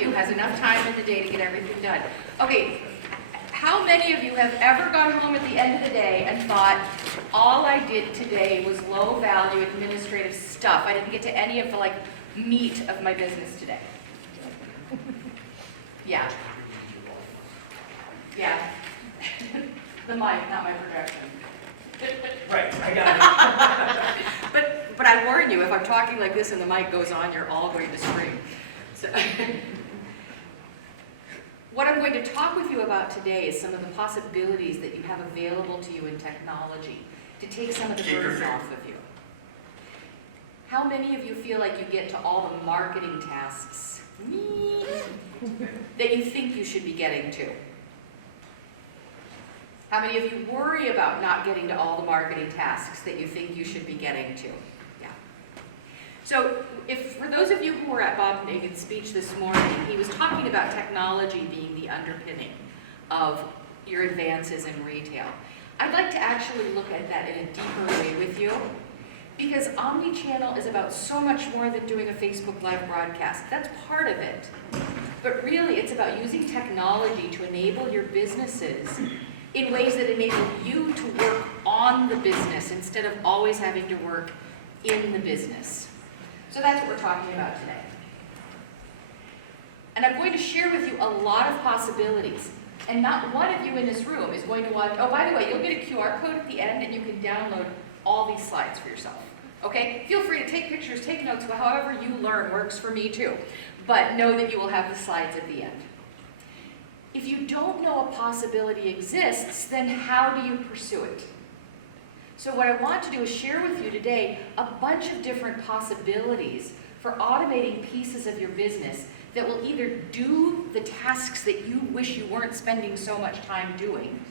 you has enough time in the day to get everything done. Okay, how many of you have ever gone home at the end of the day and thought, all I did today was low-value administrative stuff. I didn't get to any of the meat of my business today. Yeah. Yeah. The mic, not my projection. Right, I got it. But I warn you, if I'm talking like this and the mic goes on, you're all going to scream. So, what I'm going to talk with you about today is some of the possibilities that you have available to you in technology to take some of the burden off of you. How many of you feel like you get to all the marketing tasks that you think you should be getting to? How many of you worry about not getting to all the marketing tasks that you think you should be getting to? Yeah. So, for those of you who were at Bob Nagan's speech this morning, he was talking about technology being the underpinning of your advances in retail. I'd like to actually look at that in a deeper way with you, because omni-channel is about so much more than doing a Facebook Live broadcast. That's part of it. But really, it's about using technology to enable your businesses in ways that enable you to work on the business instead of always having to work in the business. So that's what we're talking about today. And I'm going to share with you a lot of possibilities. And not one of you in this room is going to want, oh, by the way, you'll get a QR code at the end and you can download all these slides for yourself. Okay? Feel free to take pictures, take notes, however you learn works for me too. But know that you will have the slides at the end. If you don't know a possibility exists, then how do you pursue it? So what I want to do is share with you today a bunch of different possibilities for automating pieces of your business that will either do the tasks that you wish you weren't spending so much time doing,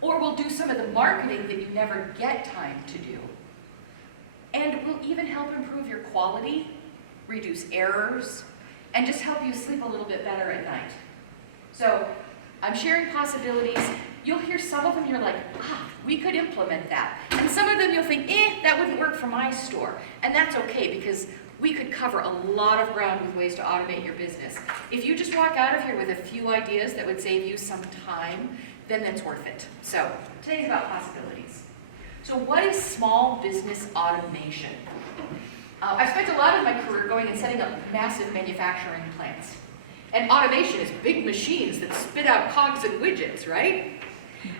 or will do some of the marketing that you never get time to do, and will even help improve your quality, reduce errors, and just help you sleep a little bit better at night. So I'm sharing possibilities. You'll hear some of them, you're like, we could implement that. And some of them you'll think, that wouldn't work for my store. And that's okay, because we could cover a lot of ground with ways to automate your business. If you just walk out of here with a few ideas that would save you some time, then that's worth it. So today's about possibilities. So what is small business automation? I've spent a lot of my career going and setting up massive manufacturing plants. And automation is big machines that spit out cogs and widgets, right?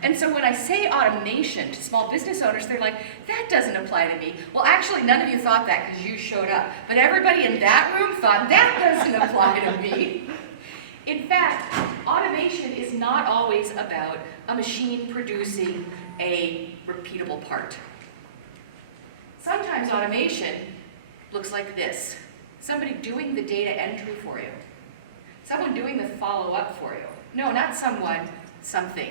And so when I say automation to small business owners, they're like, that doesn't apply to me. Well, actually, none of you thought that because you showed up. But everybody in that room thought, that doesn't apply to me. In fact, automation is not always about a machine producing a repeatable part. Sometimes automation looks like this. Somebody doing the data entry for you. Someone doing the follow-up for you. No, not someone, something.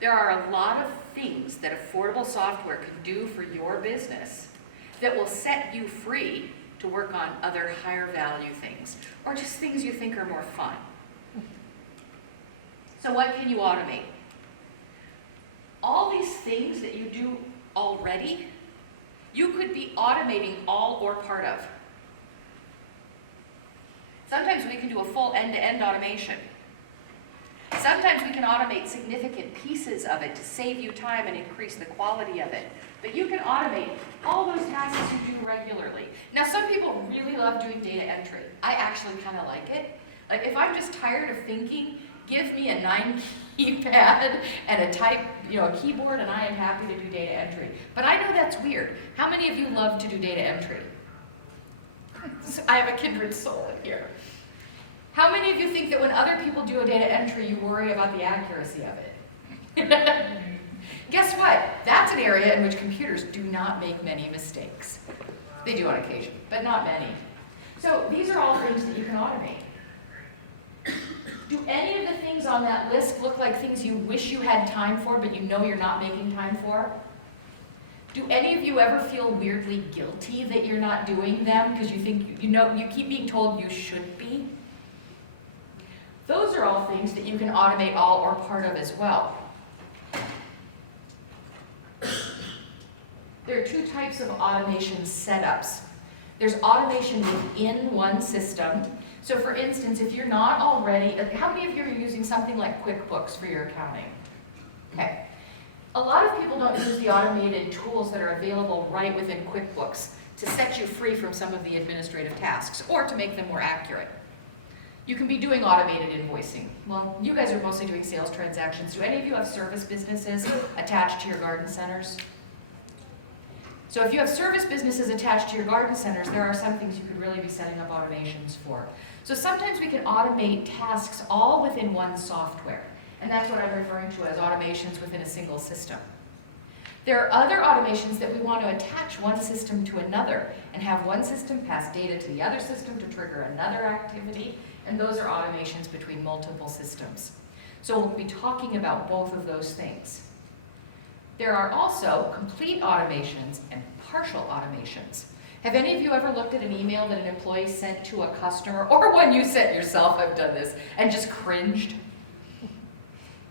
There are a lot of things that affordable software can do for your business that will set you free to work on other higher value things, or just things you think are more fun. So what can you automate? All these things that you do already, you could be automating all or part of. Sometimes we can do a full end-to-end automation. Sometimes we can automate significant pieces of it to save you time and increase the quality of it. But you can automate all those tasks you do regularly. Now, some people really love doing data entry. I actually kind of like it. Like, if I'm just tired of thinking, give me a 9 keypad and a keyboard, and I am happy to do data entry. But I know that's weird. How many of you love to do data entry? I have a kindred soul in here. How many of you think that when other people do a data entry, you worry about the accuracy of it? Guess what? That's an area in which computers do not make many mistakes. They do on occasion, but not many. So these are all things that you can automate. Do any of the things on that list look like things you wish you had time for, but you know you're not making time for? Do any of you ever feel weirdly guilty that you're not doing them because you think, you keep being told you should be? Those are all things that you can automate all or part of as well. There are two types of automation setups. There's automation within one system. So for instance, if you're not already, how many of you are using something like QuickBooks for your accounting? Okay. A lot of people don't use the automated tools that are available right within QuickBooks to set you free from some of the administrative tasks or to make them more accurate. You can be doing automated invoicing. Well, you guys are mostly doing sales transactions. Do any of you have service businesses attached to your garden centers? So if you have service businesses attached to your garden centers, there are some things you could really be setting up automations for. So sometimes we can automate tasks all within one software. And that's what I'm referring to as automations within a single system. There are other automations that we want to attach one system to another and have one system pass data to the other system to trigger another activity, and those are automations between multiple systems. So we'll be talking about both of those things. There are also complete automations and partial automations. Have any of you ever looked at an email that an employee sent to a customer, or one you sent yourself, I've done this, and just cringed?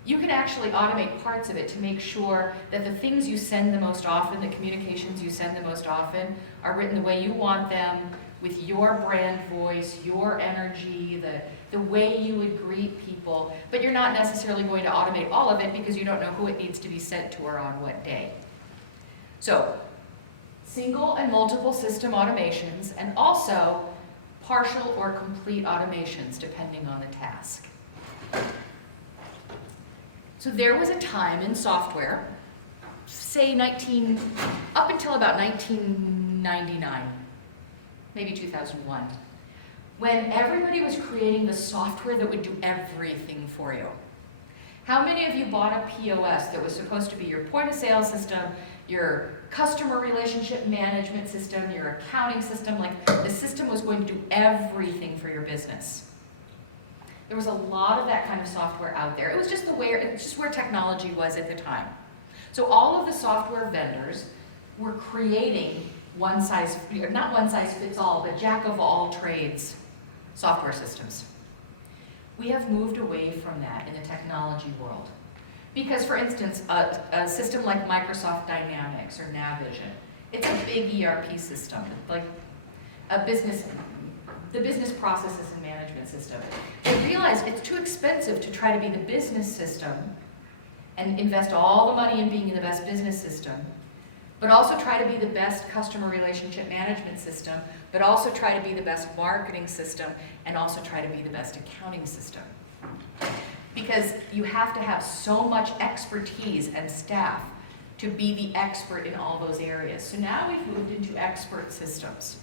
You can actually automate parts of it to make sure that the things you send the most often, the communications you send the most often, are written the way you want them, with your brand voice, your energy, the way you would greet people, but you're not necessarily going to automate all of it because you don't know who it needs to be sent to or on what day. So, single and multiple system automations, and also partial or complete automations depending on the task. So there was a time in software, say up until about 1999, maybe 2001, when everybody was creating the software that would do everything for you. How many of you bought a POS that was supposed to be your point of sale system, your customer relationship management system, your accounting system, like the system was going to do everything for your business? There was a lot of that kind of software out there. It was just where technology was at the time. So all of the software vendors were creating not one size fits all, but jack of all trades software systems. We have moved away from that in the technology world. Because for instance, a system like Microsoft Dynamics or Navision, it's a big ERP system, like the business processes and management system. They realized it's too expensive to try to be the business system and invest all the money in being the best business system, but also try to be the best customer relationship management system, but also try to be the best marketing system, and also try to be the best accounting system. Because you have to have so much expertise and staff to be the expert in all those areas. So now we've moved into expert systems.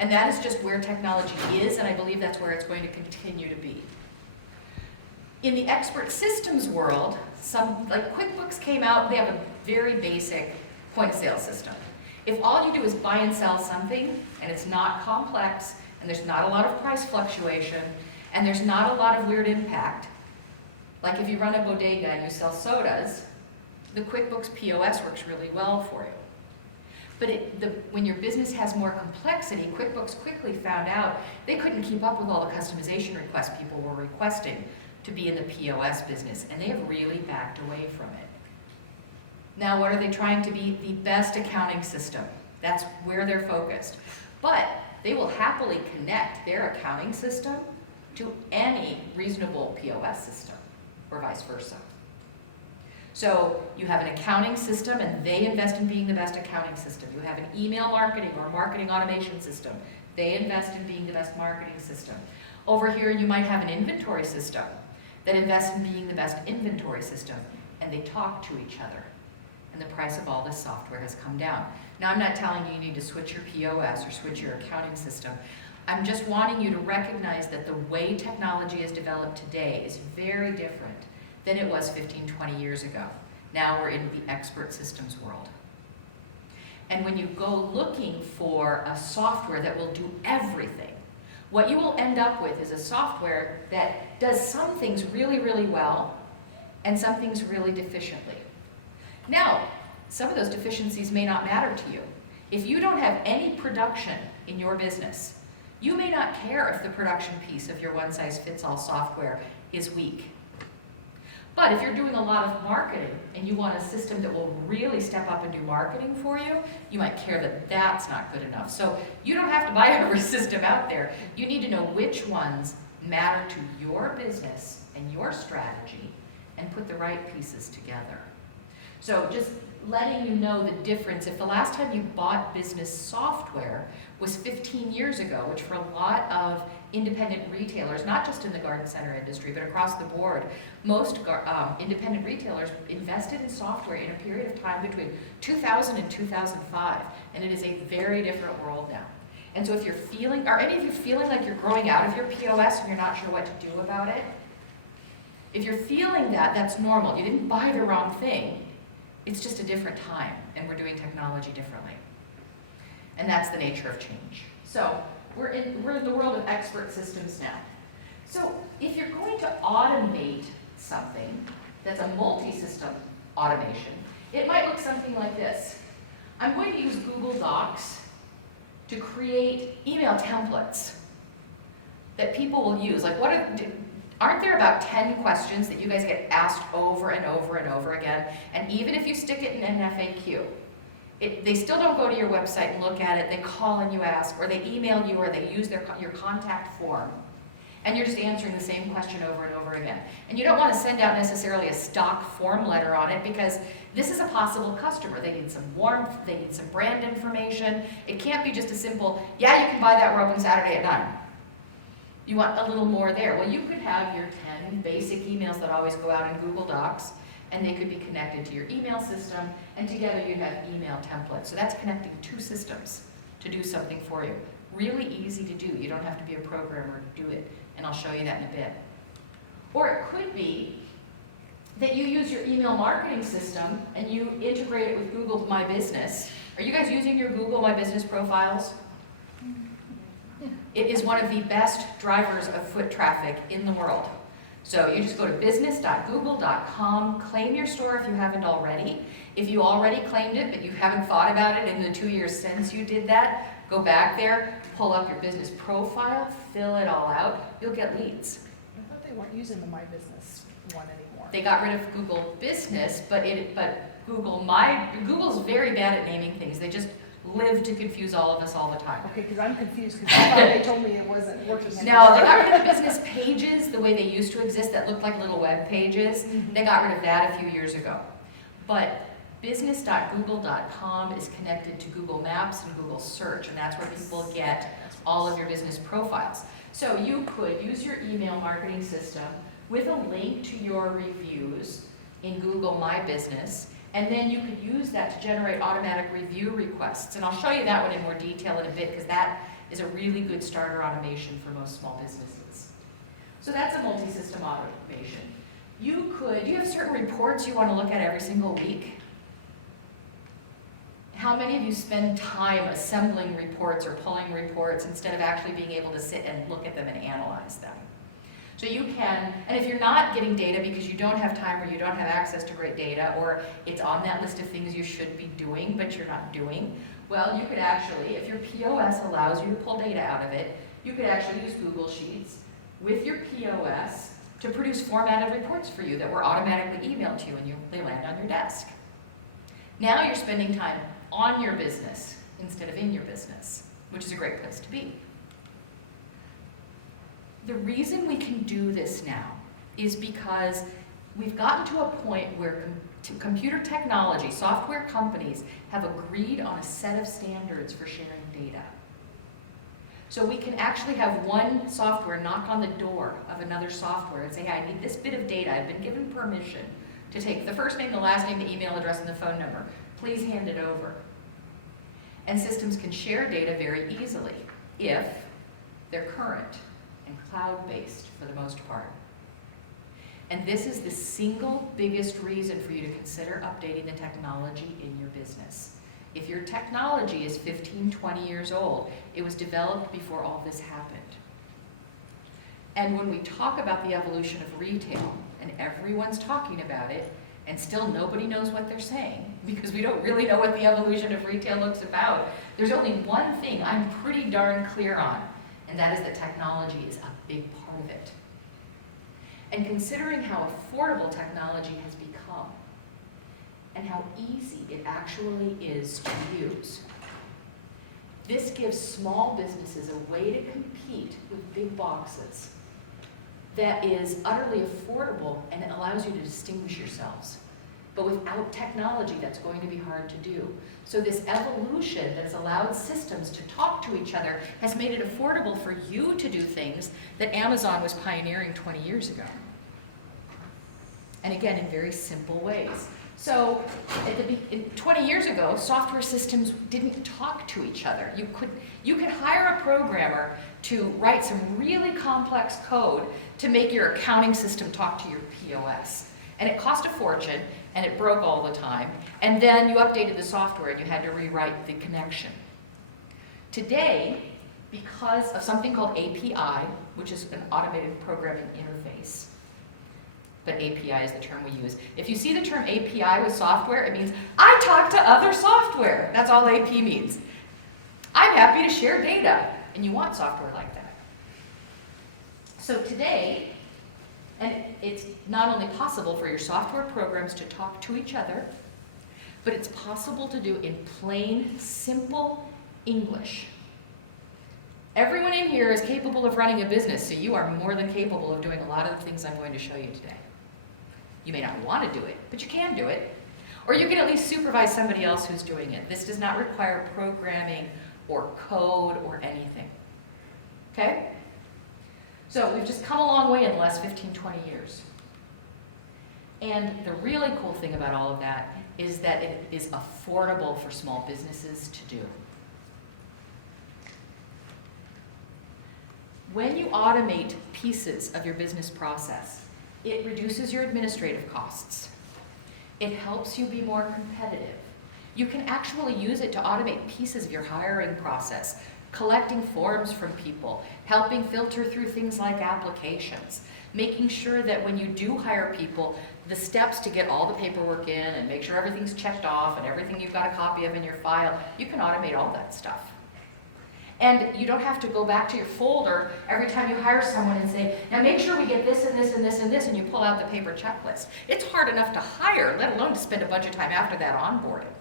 And that is just where technology is, and I believe that's where it's going to continue to be. In the expert systems world, like QuickBooks came out, they have a very basic point of sale system. If all you do is buy and sell something, and it's not complex, and there's not a lot of price fluctuation, and there's not a lot of weird impact, like if you run a bodega and you sell sodas, the QuickBooks POS works really well for you. But when your business has more complexity, QuickBooks quickly found out they couldn't keep up with all the customization requests people were requesting to be in the POS business, and they have really backed away from it. Now, what are they trying to be? The best accounting system. That's where they're focused. But they will happily connect their accounting system to any reasonable POS system, or vice versa. So you have an accounting system, and they invest in being the best accounting system. You have an email marketing or marketing automation system. They invest in being the best marketing system. Over here, you might have an inventory system that invests in being the best inventory system, and they talk to each other. And the price of all this software has come down. Now, I'm not telling you need to switch your POS or switch your accounting system. I'm just wanting you to recognize that the way technology is developed today is very different than it was 15, 20 years ago. Now we're in the expert systems world. And when you go looking for a software that will do everything, what you will end up with is a software that does some things really, really well and some things really deficiently. Now, some of those deficiencies may not matter to you. If you don't have any production in your business, you may not care if the production piece of your one-size-fits-all software is weak. But if you're doing a lot of marketing and you want a system that will really step up and do marketing for you, you might care that that's not good enough. So you don't have to buy every system out there. You need to know which ones matter to your business and your strategy and put the right pieces together. So just letting you know the difference. If the last time you bought business software was 15 years ago, which for a lot of independent retailers, not just in the garden center industry, but across the board, most independent retailers invested in software in a period of time between 2000 and 2005, and it is a very different world now. And so if you're feeling, are any of you feeling like you're growing out of your POS and you're not sure what to do about it? If you're feeling that, that's normal. You didn't buy the wrong thing. It's just a different time, and we're doing technology differently. And that's the nature of change. So we're in the world of expert systems now. So if you're going to automate something that's a multi-system automation, it might look something like this. I'm going to use Google Docs to create email templates that people will use. Like, aren't there about 10 questions that you guys get asked over and over and over again? And even if you stick it in an FAQ, they still don't go to your website and look at it. They call and you ask, or they email you, or they use your contact form. And you're just answering the same question over and over again. And you don't want to send out necessarily a stock form letter on it, because this is a possible customer. They need some warmth, they need some brand information. It can't be just a simple, yeah, you can buy that, we're open Saturday at 9. You want a little more there. Well, you could have your 10 basic emails that always go out in Google Docs, and they could be connected to your email system, and together you'd have email templates. So that's connecting two systems to do something for you. Really easy to do. You don't have to be a programmer to do it, and I'll show you that in a bit. Or it could be that you use your email marketing system and you integrate it with Google My Business. Are you guys using your Google My Business profiles? It is one of the best drivers of foot traffic in the world. So you just go to business.google.com, claim your store if you haven't already. If you already claimed it, but you haven't thought about it in the 2 years since you did that, go back there, pull up your business profile, fill it all out, you'll get leads. I thought they weren't using the My Business one anymore. They got rid of Google Business, but Google's very bad at naming things. They just live to confuse all of us all the time. Okay, because I'm confused, because I thought they told me it wasn't working anymore. No, they got rid of the business pages the way they used to exist that looked like little web pages. They got rid of that a few years ago. But business.google.com is connected to Google Maps and Google Search, and that's where people get all of your business profiles. So you could use your email marketing system with a link to your reviews in Google My Business, and then you could use that to generate automatic review requests. And I'll show you that one in more detail in a bit, because that is a really good starter automation for most small businesses. So that's a multi-system automation. Do you have certain reports you want to look at every single week? How many of you spend time assembling reports or pulling reports instead of actually being able to sit and look at them and analyze them? So you can, and if you're not getting data because you don't have time or you don't have access to great data, or it's on that list of things you should be doing but you're not doing, well, you could actually, if your POS allows you to pull data out of it, you could actually use Google Sheets with your POS to produce formatted reports for you that were automatically emailed to you and they land on your desk. Now you're spending time on your business instead of in your business, which is a great place to be. The reason we can do this now is because we've gotten to a point where computer technology, software companies have agreed on a set of standards for sharing data. So we can actually have one software knock on the door of another software and say, hey, I need this bit of data. I've been given permission to take the first name, the last name, the email address, and the phone number. Please hand it over. And systems can share data very easily if they're current and cloud-based for the most part. And this is the single biggest reason for you to consider updating the technology in your business. If your technology is 15, 20 years old, it was developed before all this happened. And when we talk about the evolution of retail, and everyone's talking about it, and still nobody knows what they're saying, because we don't really know what the evolution of retail looks about, there's only one thing I'm pretty darn clear on, and that is that technology is a big part of it. And considering how affordable technology has become and how easy it actually is to use, this gives small businesses a way to compete with big boxes that is utterly affordable, and it allows you to distinguish yourselves. But without technology, that's going to be hard to do. So this evolution that's allowed systems to talk to each other has made it affordable for you to do things that Amazon was pioneering 20 years ago. And again, in very simple ways. So 20 years ago, software systems didn't talk to each other. You could hire a programmer to write some really complex code to make your accounting system talk to your POS. And it cost a fortune, and it broke all the time. And then you updated the software, and you had to rewrite the connection. Today, because of something called API, which is an automated programming interface, but API is the term we use. If you see the term API with software, it means I talk to other software. That's all AP means. I'm happy to share data, and you want software like that. So today, and it's not only possible for your software programs to talk to each other, but it's possible to do in plain, simple English. Everyone in here is capable of running a business, so you are more than capable of doing a lot of the things I'm going to show you today. You may not want to do it, but you can do it. Or you can at least supervise somebody else who's doing it. This does not require programming or code or anything. Okay? So we've just come a long way in the last 15, 20 years. And the really cool thing about all of that is that it is affordable for small businesses to do. When you automate pieces of your business process, it reduces your administrative costs. It helps you be more competitive. You can actually use it to automate pieces of your hiring process, collecting forms from people, helping filter through things like applications, making sure that when you do hire people, the steps to get all the paperwork in and make sure everything's checked off and everything you've got a copy of in your file, you can automate all that stuff. And you don't have to go back to your folder every time you hire someone and say, now make sure we get this and this and this and this, and you pull out the paper checklist. It's hard enough to hire, let alone to spend a bunch of time after that onboarding.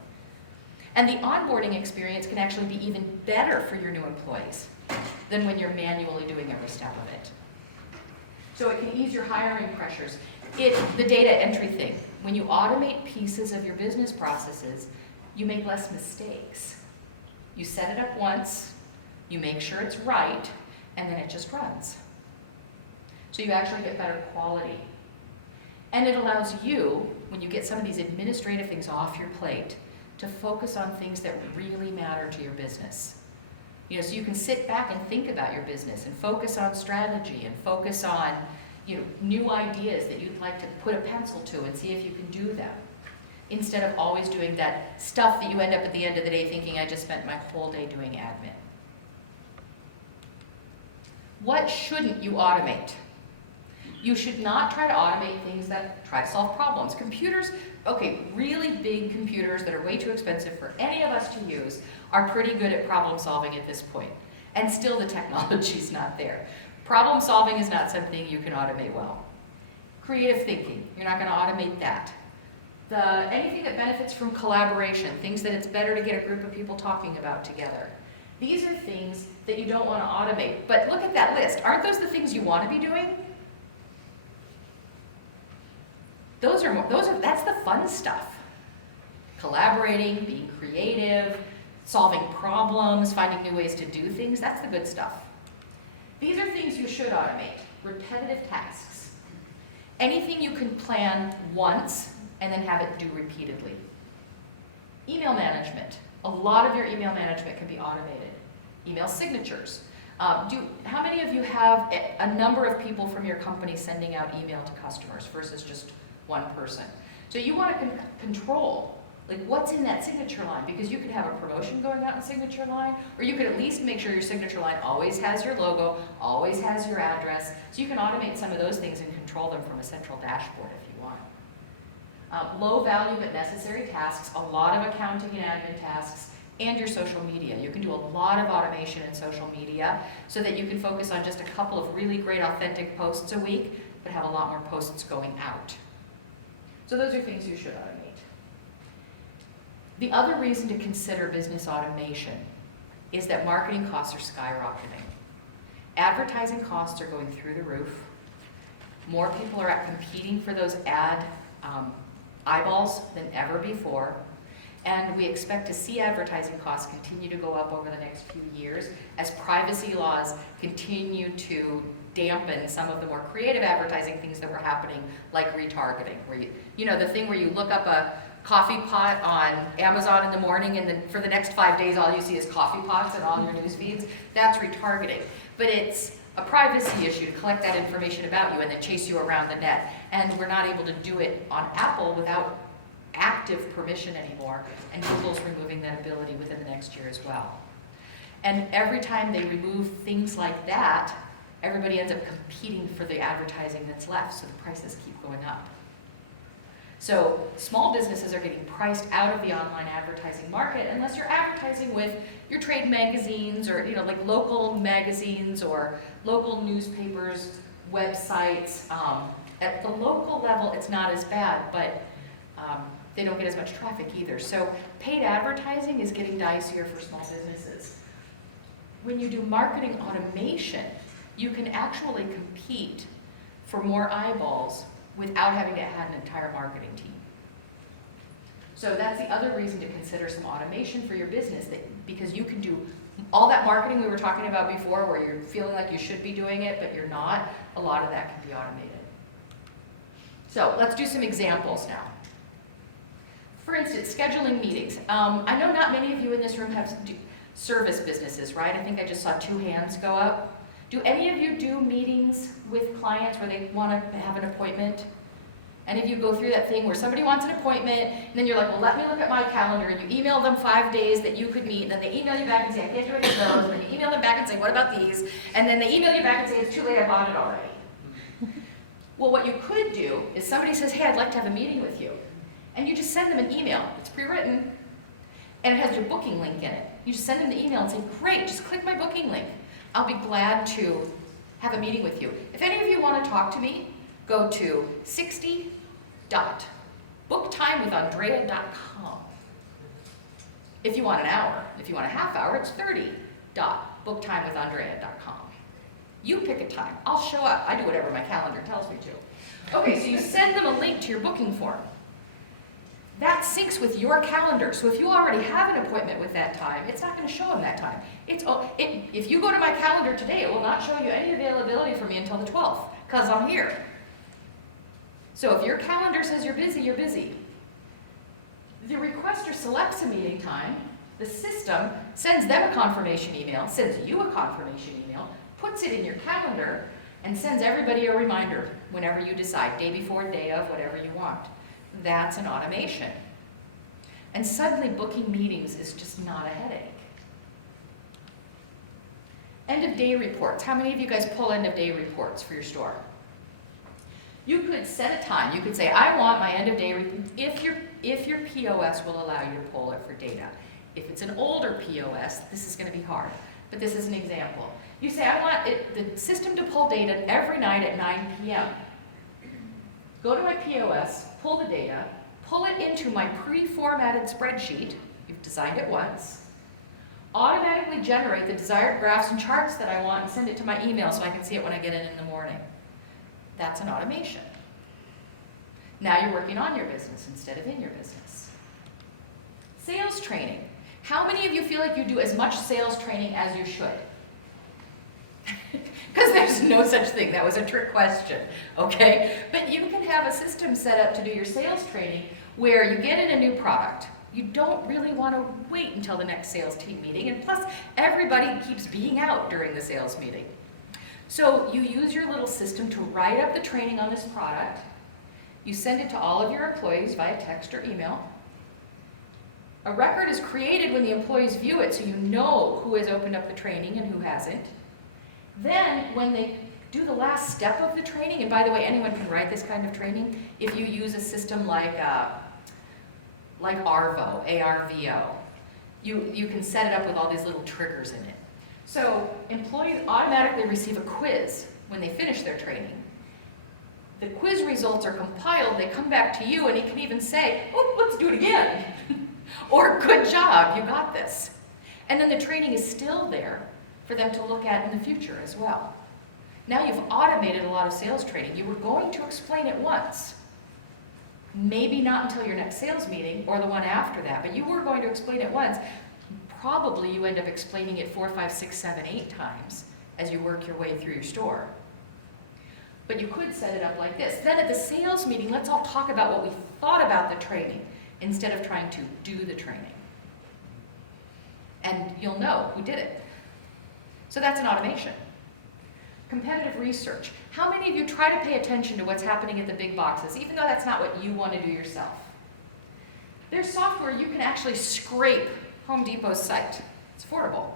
And the onboarding experience can actually be even better for your new employees than when you're manually doing every step of it. So it can ease your hiring pressures. The data entry thing, when you automate pieces of your business processes, you make less mistakes. You set it up once, you make sure it's right, and then it just runs. So you actually get better quality. And it allows you, when you get some of these administrative things off your plate, to focus on things that really matter to your business. So you can sit back and think about your business and focus on strategy and focus on new ideas that you'd like to put a pencil to and see if you can do them, instead of always doing that stuff that you end up at the end of the day thinking, I just spent my whole day doing admin. What shouldn't you automate? You should not try to automate things that try to solve problems. Computers, okay, really big computers that are way too expensive for any of us to use are pretty good at problem solving at this point. And still the technology's not there. Problem solving is not something you can automate well. Creative thinking, you're not going to automate that. Anything that benefits from collaboration, things that it's better to get a group of people talking about together. These are things that you don't want to automate. But look at that list. Aren't those the things you want to be doing? That's the fun stuff. Collaborating, being creative, solving problems, finding new ways to do things, that's the good stuff. These are things you should automate. Repetitive tasks. Anything you can plan once and then have it do repeatedly. Email management. A lot of your email management can be automated. Email signatures. How many of you have a number of people from your company sending out email to customers versus just one person? So you want to control what's in that signature line, because you could have a promotion going out in signature line, or you could at least make sure your signature line always has your logo, always has your address, so you can automate some of those things and control them from a central dashboard if you want. Low value but necessary tasks, a lot of accounting and admin tasks, and your social media. You can do a lot of automation in social media so that you can focus on just a couple of really great authentic posts a week but have a lot more posts going out. So those are things you should automate. The other reason to consider business automation is that marketing costs are skyrocketing. Advertising costs are going through the roof. More people are competing for those ad eyeballs than ever before. And we expect to see advertising costs continue to go up over the next few years as privacy laws continue to dampen some of the more creative advertising things that were happening, like retargeting, where you know, the thing where you look up a coffee pot on Amazon in the morning and then for the next 5 days all you see is coffee pots in all your news feeds. That's retargeting. But it's a privacy issue to collect that information about you and then chase you around the net. And we're not able to do it on Apple without active permission anymore, and Google's removing that ability within the next year as well. And every time they remove things like that, everybody ends up competing for the advertising that's left, so the prices keep going up. So small businesses are getting priced out of the online advertising market unless you're advertising with your trade magazines or, you know, like local magazines or local newspapers, websites. At the local level, it's not as bad, but they don't get as much traffic either. So paid advertising is getting dicier for small businesses. When you do marketing automation, you can actually compete for more eyeballs without having to have an entire marketing team. So that's the other reason to consider some automation for your business, because you can do all that marketing we were talking about before where you're feeling like you should be doing it, but you're not. A lot of that can be automated. So let's do some examples now. For instance, scheduling meetings. I know not many of you in this room have service businesses, right? I think I just saw 2 hands go up. Do any of you do meetings with clients where they want to have an appointment? Any of you go through that thing where somebody wants an appointment, and then you're like, well, let me look at my calendar, and you email them 5 days that you could meet, and then they email you back and say, I can't do any of those, and then you email them back and say, what about these? And then they email you back and say, it's too late, I bought it already. Well, what you could do is somebody says, hey, I'd like to have a meeting with you. And you just send them an email. It's pre-written, and it has your booking link in it. You just send them the email and say, great, just click my booking link. I'll be glad to have a meeting with you. If any of you want to talk to me, go to 60.booktimewithandrea.com. If you want an hour. If you want a half hour, it's 30.booktimewithandrea.com. You pick a time. I'll show up. I do whatever my calendar tells me to. Okay, so you send them a link to your booking form. That syncs with your calendar. So if you already have an appointment with that time, it's not going to show them that time. If you go to my calendar today, it will not show you any availability for me until the 12th, because I'm here. So if your calendar says you're busy, you're busy. The requester selects a meeting time. The system sends them a confirmation email, sends you a confirmation email, puts it in your calendar, and sends everybody a reminder whenever you decide, day before, day of, whatever you want. That's an automation. And suddenly booking meetings is just not a headache. End of day reports. How many of you guys pull end of day reports for your store? You could set a time. You could say, I want my end of day report, if your POS will allow you to pull it for data. If it's an older POS, this is going to be hard. But this is an example. You say, I want the system to pull data every night at 9 p.m. Go to my POS, pull the data, pull it into my pre-formatted spreadsheet, you've designed it once, automatically generate the desired graphs and charts that I want and send it to my email so I can see it when I get in the morning. That's an automation. Now you're working on your business instead of in your business. Sales training. How many of you feel like you do as much sales training as you should? Because there's no such thing. That was a trick question, okay? But you can have a system set up to do your sales training where you get in a new product. You don't really want to wait until the next sales team meeting, and plus everybody keeps being out during the sales meeting. So you use your little system to write up the training on this product. You send it to all of your employees via text or email. A record is created when the employees view it so you know who has opened up the training and who hasn't. Then, when they do the last step of the training, and by the way, anyone can write this kind of training if you use a system like ARVO, A-R-V-O. You can set it up with all these little triggers in it. So employees automatically receive a quiz when they finish their training. the quiz results are compiled, they come back to you, and he can even say, oh, let's do it again. Or, good job, you got this. And then the training is still there for them to look at in the future as well. Now you've automated a lot of sales training. You were going to explain it once. Maybe not until your next sales meeting or the one after that, but you were going to explain it once. Probably you end up explaining it 4, 5, 6, 7, 8 times as you work your way through your store. But you could set it up like this. Then at the sales meeting, let's all talk about what we thought about the training instead of trying to do the training. And you'll know who did it. So that's an automation. Competitive research. How many of you try to pay attention to what's happening at the big boxes, even though that's not what you want to do yourself? There's software you can actually scrape Home Depot's site. It's affordable.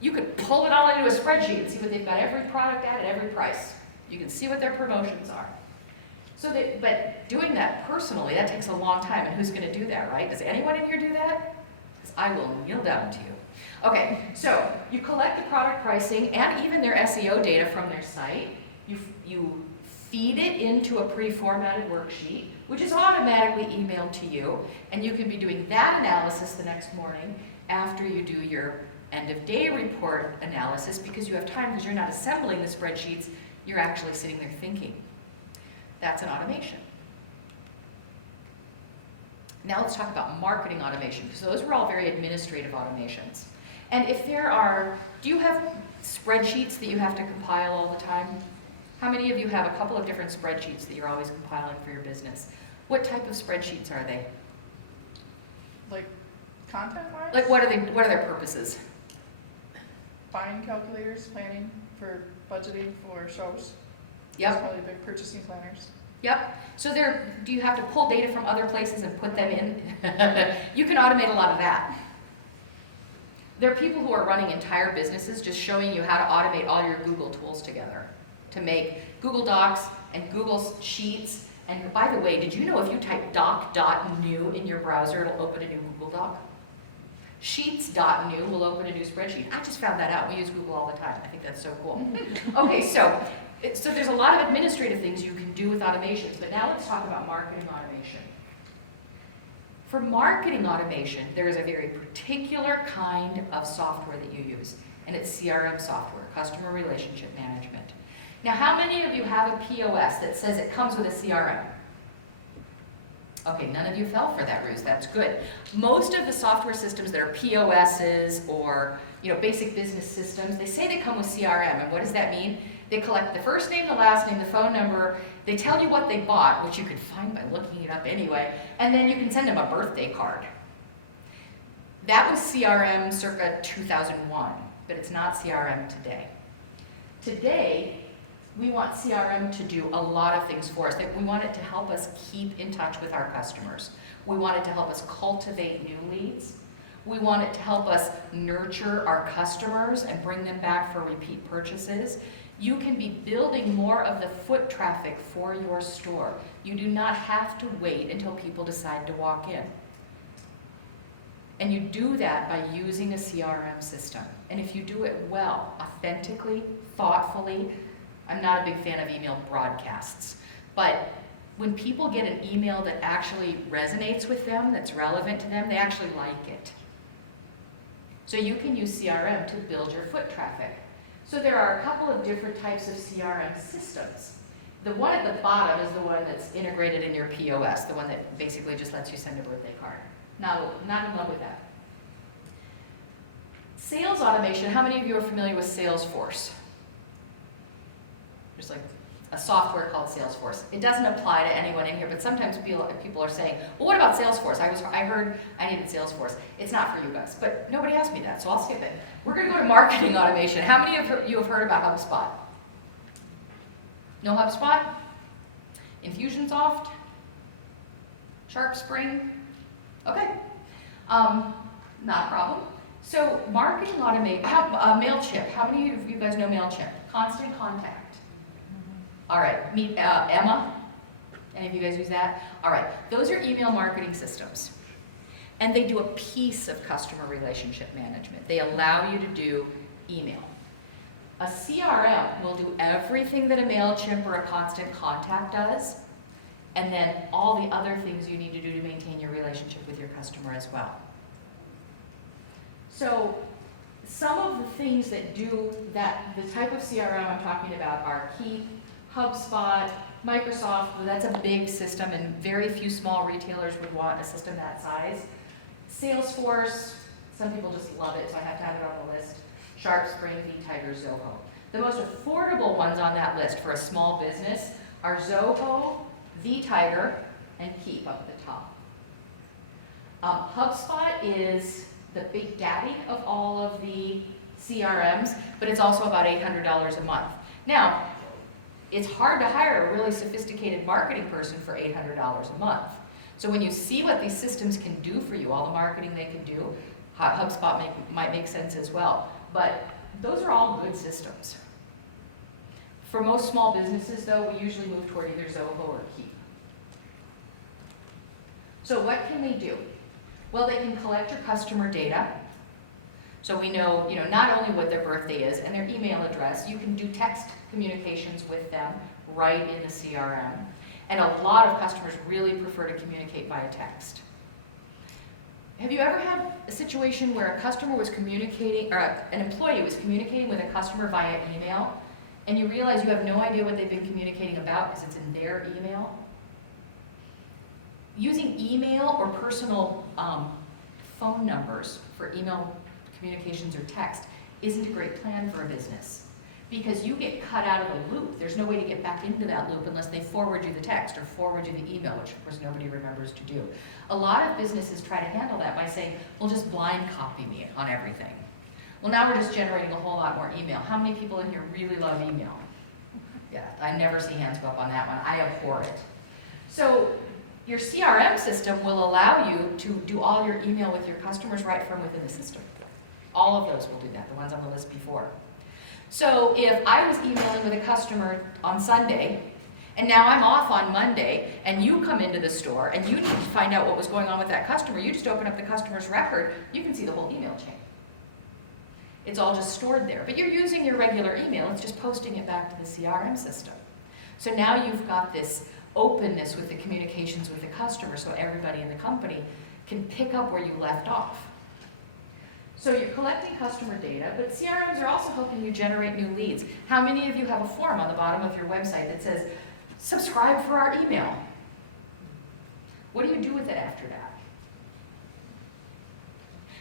You could pull it all into a spreadsheet and see what they've got every product at every price. You can see what their promotions are. But doing that personally, that takes a long time, and who's going to do that, right? Does anyone in here do that? Because I will kneel down to you. Okay, so you collect the product pricing and even their SEO data from their site. You feed it into a pre-formatted worksheet, which is automatically emailed to you, and you can be doing that analysis the next morning after you do your end-of-day report analysis, because you have time, because you're not assembling the spreadsheets, you're actually sitting there thinking. That's an automation. Now let's talk about marketing automation, because those were all very administrative automations. And if there are, do you have spreadsheets that you have to compile all the time? How many of you have a couple of different spreadsheets that you're always compiling for your business? What type of spreadsheets are they? Like content-wise? Like what are their purposes? Buying calculators, planning for budgeting for shows. Yep. There's probably big purchasing planners. Yep. So do you have to pull data from other places and put them in? You can automate a lot of that. There are people who are running entire businesses just showing you how to automate all your Google tools together to make Google Docs and Google Sheets. And by the way, did you know if you type doc.new in your browser, it'll open a new Google Doc? Sheets.new will open a new spreadsheet. I just found that out. We use Google all the time. I think that's so cool. Okay, so there's a lot of administrative things you can do with automations, but now let's talk about marketing automation. For marketing automation, there is a very particular kind of software that you use, and it's CRM software, Customer Relationship Management. Now, how many of you have a POS that says it comes with a CRM? Okay, none of you fell for that ruse. That's good. Most of the software systems that are POSs or basic business systems, they say they come with CRM, and what does that mean? They collect the first name, the last name, the phone number. They tell you what they bought, which you can find by looking it up anyway, and then you can send them a birthday card. That was CRM circa 2001, but it's not CRM today. Today, we want CRM to do a lot of things for us. We want it to help us keep in touch with our customers. We want it to help us cultivate new leads. We want it to help us nurture our customers and bring them back for repeat purchases. You can be building more of the foot traffic for your store. You do not have to wait until people decide to walk in. And you do that by using a CRM system. And if you do it well, authentically, thoughtfully, I'm not a big fan of email broadcasts, but when people get an email that actually resonates with them, that's relevant to them, they actually like it. So you can use CRM to build your foot traffic. So there are a couple of different types of CRM systems. The one at the bottom is the one that's integrated in your POS, the one that basically just lets you send a birthday card. Now, not in love with that. Sales automation, how many of you are familiar with Salesforce? There's like a software called Salesforce. It doesn't apply to anyone in here, but sometimes people are saying, well, what about Salesforce? I heard I needed Salesforce. It's not for you guys, but nobody asked me that, so I'll skip it. We're going to go to marketing automation. How many of you have heard about HubSpot? No HubSpot? Infusionsoft? SharpSpring? Okay, not a problem. So marketing automation, MailChimp. How many of you guys know MailChimp? Constant Contact. All right, meet Emma. Any of you guys use that? All right, those are email marketing systems. And they do a piece of customer relationship management. They allow you to do email. A CRM will do everything that a MailChimp or a Constant Contact does, and then all the other things you need to do to maintain your relationship with your customer as well. So some of the things that do that, the type of CRM I'm talking about are Keep, HubSpot, Microsoft. That's a big system, and very few small retailers would want a system that size. Salesforce, some people just love it, so I have to have it on the list. Sharp, Spring, vTiger, Zoho. The most affordable ones on that list for a small business are Zoho, vTiger, and Keep up at the top. HubSpot is the big daddy of all of the CRMs, but it's also about $800 a month. Now, it's hard to hire a really sophisticated marketing person for $800 a month. So when you see what these systems can do for you, all the marketing they can do, HubSpot might make sense as well. But those are all good systems. For most small businesses, though, we usually move toward either Zoho or Keep. So what can they do? Well, they can collect your customer data. So we know, not only what their birthday is and their email address, you can do text communications with them right in the CRM. And a lot of customers really prefer to communicate via text. Have you ever had a situation where a customer was communicating, or an employee was communicating with a customer via email, and you realize you have no idea what they've been communicating about because it's in their email? Using email or personal phone numbers for email communications or text isn't a great plan for a business, because you get cut out of the loop. There's no way to get back into that loop unless they forward you the text or forward you the email, which of course nobody remembers to do. A lot of businesses try to handle that by saying, well, just blind copy me on everything. Well, now we're just generating a whole lot more email. How many people in here really love email? Yeah, I never see hands go up on that one. I abhor it. So your CRM system will allow you to do all your email with your customers right from within the system. All of those will do that, the ones on the list before. So if I was emailing with a customer on Sunday, and now I'm off on Monday, and you come into the store, and you need to find out what was going on with that customer, you just open up the customer's record, you can see the whole email chain. It's all just stored there. But you're using your regular email, it's just posting it back to the CRM system. So now you've got this openness with the communications with the customer, so everybody in the company can pick up where you left off. So you're collecting customer data, but CRMs are also helping you generate new leads. How many of you have a form on the bottom of your website that says, subscribe for our email? What do you do with it after that?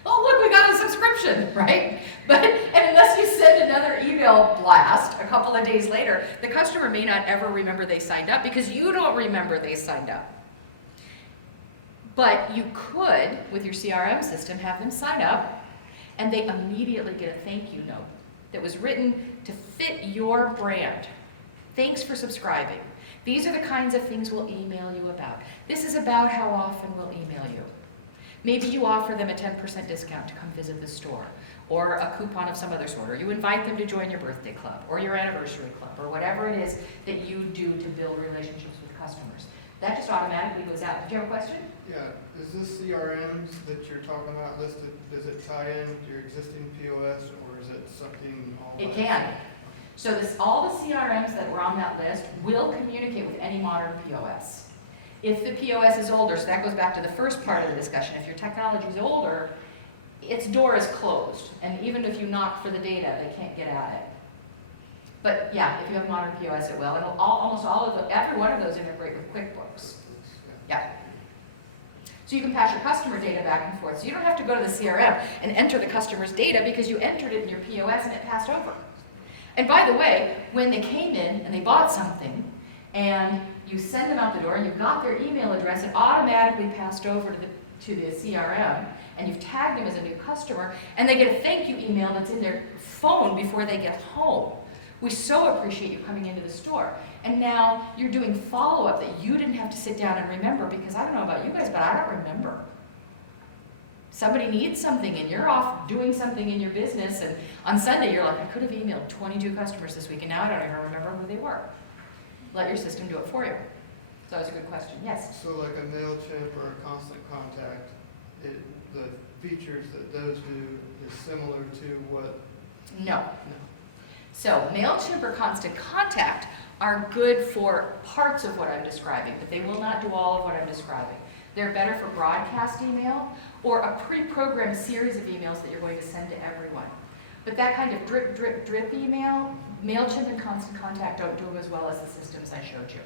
Oh, look, we got a subscription, right? And unless you send another email blast a couple of days later, the customer may not ever remember they signed up because you don't remember they signed up. But you could, with your CRM system, have them sign up, and they immediately get a thank you note that was written to fit your brand. Thanks for subscribing. These are the kinds of things we'll email you about. This is about how often we'll email you. Maybe you offer them a 10% discount to come visit the store, or a coupon of some other sort, or you invite them to join your birthday club, or your anniversary club, or whatever it is that you do to build relationships with customers. That just automatically goes out. Did you have a question? Yeah, is this CRMs that you're talking about listed, does it tie in to your existing POS, or is it something all? It can. So all the CRMs that were on that list will communicate with any modern POS. If the POS is older, so that goes back to the first part of the discussion, if your technology is older, its door is closed, and even if you knock for the data, they can't get at it. But yeah, if you have modern POS, it will, and almost all of them, every one of those integrate with QuickBooks. Yeah. So you can pass your customer data back and forth. So you don't have to go to the CRM and enter the customer's data because you entered it in your POS and it passed over. And by the way, when they came in and they bought something, and you send them out the door, and you've got their email address, it automatically passed over to the CRM, and you've tagged them as a new customer, and they get a thank you email that's in their phone before they get home. We so appreciate you coming into the store. And now you're doing follow-up that you didn't have to sit down and remember, because I don't know about you guys, but I don't remember. Somebody needs something, and you're off doing something in your business, and on Sunday you're like, I could have emailed 22 customers this week, and now I don't even remember who they were. Let your system do it for you. So that was a good question. Yes? So like a MailChimp or a Constant Contact, the features that those do is similar to what? No. No. So MailChimp or Constant Contact are good for parts of what I'm describing, but they will not do all of what I'm describing. They're better for broadcast email or a pre-programmed series of emails that you're going to send to everyone. But that kind of drip, drip, drip email, MailChimp and Constant Contact don't do them as well as the systems I showed you.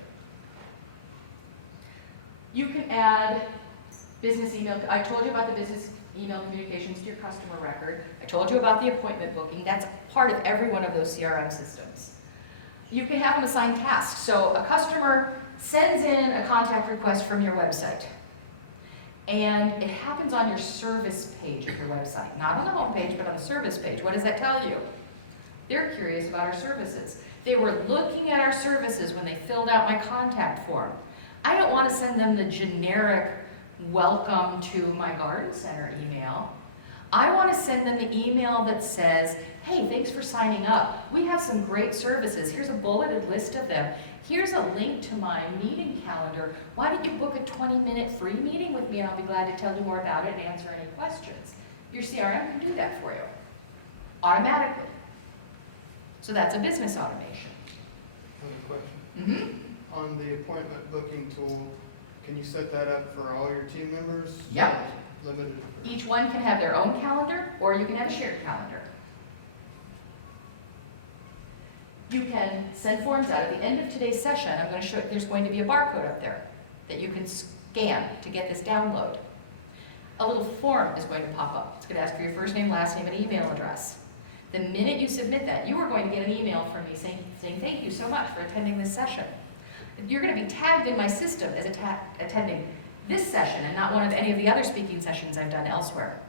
You can add business email. I told you about the business email communications to your customer record. I told you about the appointment booking. That's part of every one of those CRM systems. You can have them assign tasks. So a customer sends in a contact request from your website. And it happens on your service page of your website. Not on the home page, but on the service page. What does that tell you? They're curious about our services. They were looking at our services when they filled out my contact form. I don't want to send them the generic welcome to my garden center email. I want to send them the email that says, hey, thanks for signing up. We have some great services. Here's a bulleted list of them. Here's a link to my meeting calendar. Why don't you book a 20-minute free meeting with me and I'll be glad to tell you more about it and answer any questions. Your CRM can do that for you automatically. So that's a business automation. Another question. On the appointment booking tool, can you set that up for all your team members? Yep. Limited. Each one can have their own calendar or you can have a shared calendar. You can send forms out. At the end of today's session, I'm going to show there's going to be a barcode up there that you can scan to get this download. A little form is going to pop up. It's going to ask for your first name, last name, and email address. The minute you submit that, you are going to get an email from me saying thank you so much for attending this session. You're going to be tagged in my system as attending this session and not one of any of the other speaking sessions I've done elsewhere.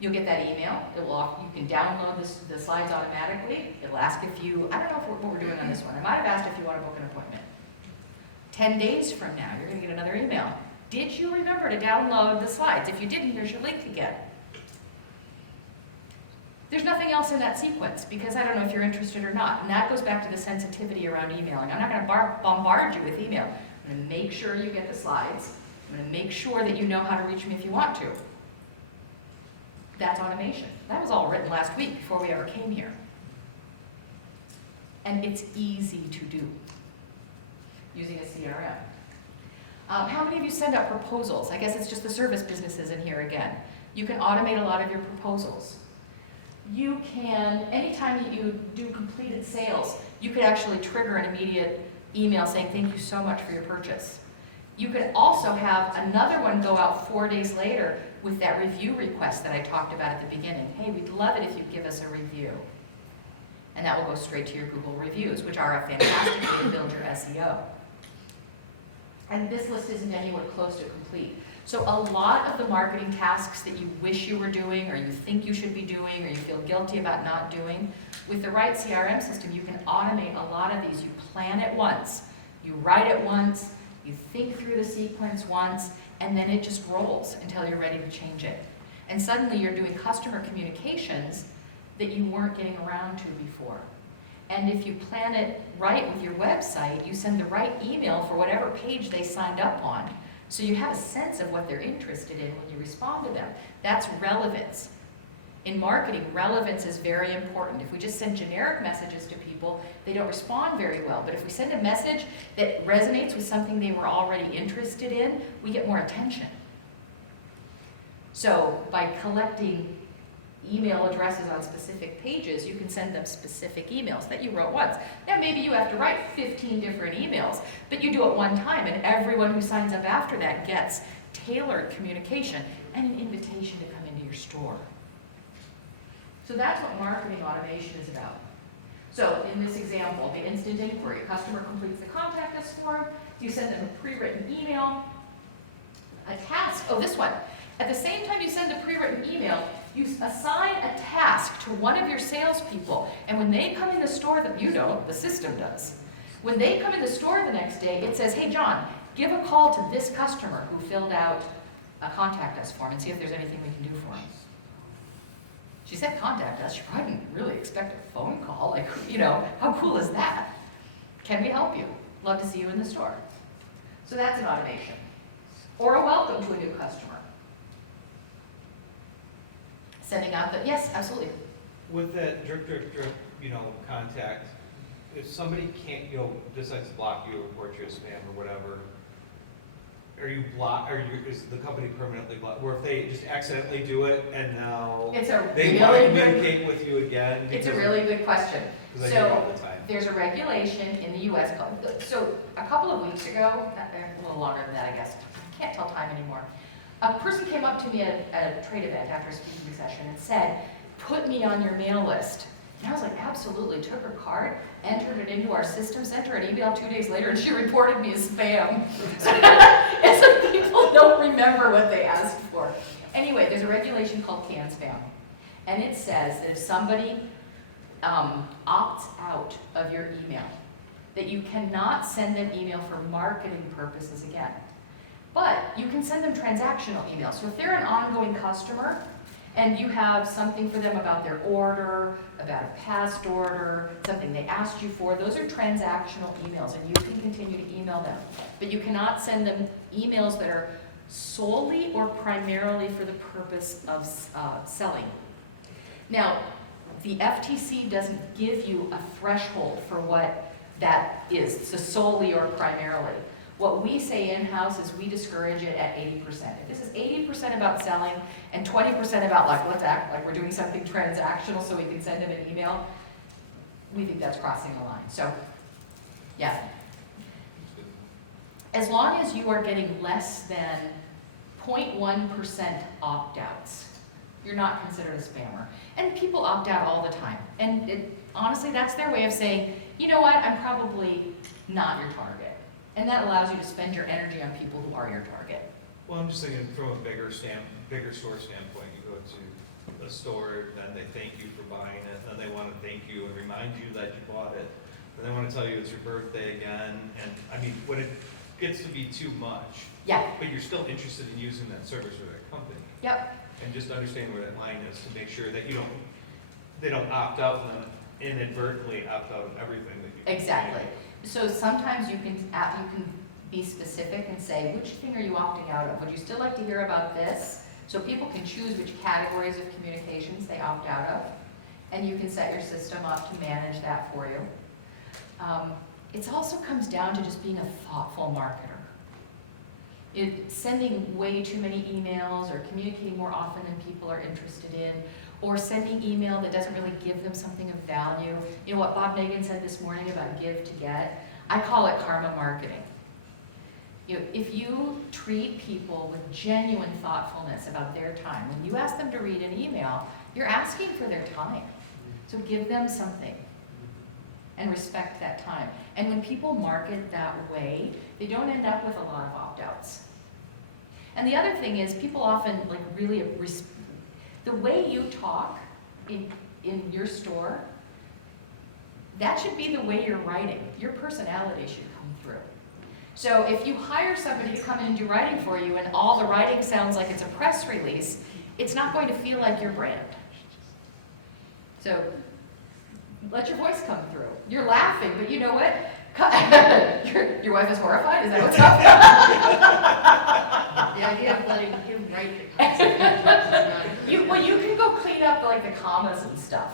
You'll get that email. You can download the slides automatically. It'll ask if you, I don't know what we're doing on this one. I might have asked if you want to book an appointment. 10 days from now, you're going to get another email. Did you remember to download the slides? If you didn't, here's your link again. There's nothing else in that sequence because I don't know if you're interested or not. And that goes back to the sensitivity around emailing. I'm not going to bombard you with email. I'm going to make sure you get the slides. I'm going to make sure that you know how to reach me if you want to. That's automation. That was all written last week before we ever came here. And it's easy to do using a CRM. How many of you send out proposals? I guess it's just the service businesses in here again. You can automate a lot of your proposals. You can, anytime that you do completed sales, you could actually trigger an immediate email saying thank you so much for your purchase. You could also have another one go out 4 days later with that review request that I talked about at the beginning. Hey, we'd love it if you'd give us a review. And that will go straight to your Google reviews, which are a fantastic way to build your SEO. And this list isn't anywhere close to complete. So a lot of the marketing tasks that you wish you were doing, or you think you should be doing, or you feel guilty about not doing, with the right CRM system, you can automate a lot of these. You plan it once, you write it once, you think through the sequence once, and then it just rolls until you're ready to change it. And suddenly you're doing customer communications that you weren't getting around to before. And if you plan it right with your website, you send the right email for whatever page they signed up on. So you have a sense of what they're interested in when you respond to them. That's relevance. In marketing, relevance is very important. If we just send generic messages to people, they don't respond very well. But if we send a message that resonates with something they were already interested in, we get more attention. So by collecting email addresses on specific pages, you can send them specific emails that you wrote once. Now maybe you have to write 15 different emails, but you do it one time and everyone who signs up after that gets tailored communication and an invitation to come into your store. So that's what marketing automation is about. So in this example, the instant inquiry, customer completes the contact us form, you send them a pre-written email, a task, oh this one. At the same time you send a pre-written email, you assign a task to one of your salespeople, and when they come in the store, you don't, the system does. When they come in the store the next day, it says, hey John, give a call to this customer who filled out a contact us form and see if there's anything we can do for him. She said contact us, she probably didn't really expect a phone call, like, you know, how cool is that? Can we help you? Love to see you in the store. So that's an automation. Or a welcome to a new customer. Sending out the, yes, absolutely. With that drip, drip, drip contact, if somebody can't, decides to block you or report you as spam or whatever, is the company permanently blocked? Or if they just accidentally do it and now It's a they want to really good, communicate with you again? it's a really good question. Because I hear it So, all the time. there's a regulation in the US called, so a couple of weeks ago, a little longer than that, I guess, I can't tell time anymore. A person came up to me at a trade event after a speaking session and said, put me on your mail list. And I was like, absolutely, took her card, entered it into our system, sent her an email 2 days later, and she reported me as spam. And so people don't remember what they asked for. Anyway, there's a regulation called CAN spam. And it says that if somebody opts out of your email, that you cannot send them email for marketing purposes again. But you can send them transactional emails. So if they're an ongoing customer and you have something for them about their order, about a past order, something they asked you for, those are transactional emails and you can continue to email them. But you cannot send them emails that are solely or primarily for the purpose of selling. Now, the FTC doesn't give you a threshold for what that is, so solely or primarily. What we say in-house is we discourage it at 80%. If this is 80% about selling and 20% about like, let's act like we're doing something transactional so we can send them an email, we think that's crossing the line. So, yeah. As long as you are getting less than 0.1% opt-outs, you're not considered a spammer. And people opt out all the time. And honestly, that's their way of saying, you know what, I'm probably not your target. And that allows you to spend your energy on people who are your target. Well, I'm just thinking from a bigger store standpoint, you go to a store, then they thank you for buying it, then they want to thank you and remind you that you bought it, then they want to tell you it's your birthday again, and I mean, when it gets to be too much, Yeah. but you're still interested in using that service or that company. Yep. And just understand where that line is to make sure that they don't opt out and then inadvertently opt out of everything that you. Exactly. So sometimes you can be specific and say, which thing are you opting out of? Would you still like to hear about this? So people can choose which categories of communications they opt out of. And you can set your system up to manage that for you. It also comes down to just being a thoughtful marketer. Sending way too many emails or communicating more often than people are interested in, or sending email that doesn't really give them something of value. You know what Bob Megan said this morning about give to get? I call it karma marketing. If you treat people with genuine thoughtfulness about their time, when you ask them to read an email, you're asking for their time. So give them something and respect that time. And when people market that way, they don't end up with a lot of opt-outs. And the other thing is people often really, the way you talk in your store, that should be the way you're writing. Your personality should come through. So if you hire somebody to come in and do writing for you and all the writing sounds like it's a press release, it's not going to feel like your brand. So let your voice come through. You're laughing, but you know what? Your wife is horrified? Is that what's up? The idea of letting him write the concept. Well, you can go clean up the commas and stuff.